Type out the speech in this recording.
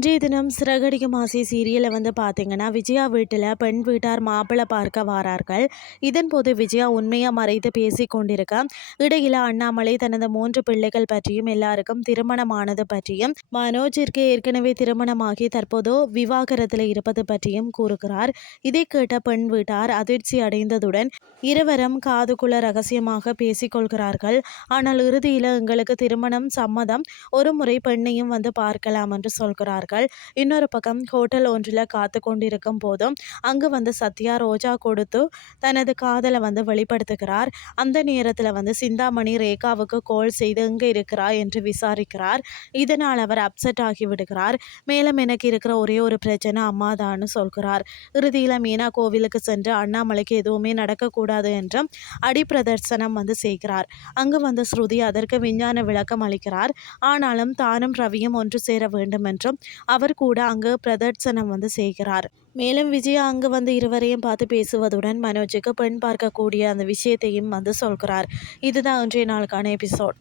இன்றைய தினம் சிறகடிக்கும் ஆசை சீரியலை பார்த்தீங்கன்னா, விஜயா வீட்டில் பெண் வீட்டார் மாப்பிள்ளை பார்க்க வாரார்கள். இதன்போது விஜயா உண்மையாக மறைத்து பேசி கொண்டிருக்க, இடையில அண்ணாமலை தனது 3 பிள்ளைகள் பற்றியும் எல்லாருக்கும் திருமணமானது பற்றியும் மனோஜிற்கு ஏற்கனவே திருமணமாகி தற்போது விவாகரத்தில் இருப்பது பற்றியும் கூறுகிறார். இதை கேட்ட பெண் வீட்டார் அதிர்ச்சி அடைந்ததுடன் இருவரும் காதுக்குள்ள ரகசியமாக பேசிக்கொள்கிறார்கள். ஆனால் இறுதியில் எங்களுக்கு திருமணம் சம்மதம், ஒரு முறை பெண்ணையும் பார்க்கலாம் என்று சொல்கிறார்கள். இன்னொரு பக்கம் ஹோட்டல் ஒன்றில் காத்து கொண்டிருக்கும் போதும் அங்கு சத்யா ரோஜா கொடுத்து தனது காதலை வெளிப்படுத்துகிறார். அந்த நேரத்தில் சிந்தாமணி ரேகாவுக்கு கால் செய்து எங்கே இருக்கிறார் என்று விசாரிக்கிறார். இதனால் அவர் அப்செட் ஆகி விடுகிறார். மேலும் எனக்கு இருக்கிற ஒரே ஒரு பிரச்சனை அம்மா தான் சொல்கிறார். இறுதியில் மீனா கோவிலுக்கு சென்று அண்ணாமலைக்கு எதுவுமே நடக்கக்கூடாது என்றும் அடிப்பிரதர்சனம் செய்கிறார். அங்கு ஸ்ருதி அதற்கு விஞ்ஞான விளக்கம் அளிக்கிறார். ஆனாலும் தானும் ரவியும் ஒன்று சேர வேண்டும் என்றும் அவர் கூட அங்கு பிரதர்சனம் செய்கிறார். மேலும் விஜயா அங்கு இருவரையும் பார்த்து பேசுவதுடன் மனோஜுக்கு பெண் பார்க்கக்கூடிய அந்த விஷயத்தையும் சொல்கிறார். இதுதான் இன்றைய நாளுக்கான எபிசோட்.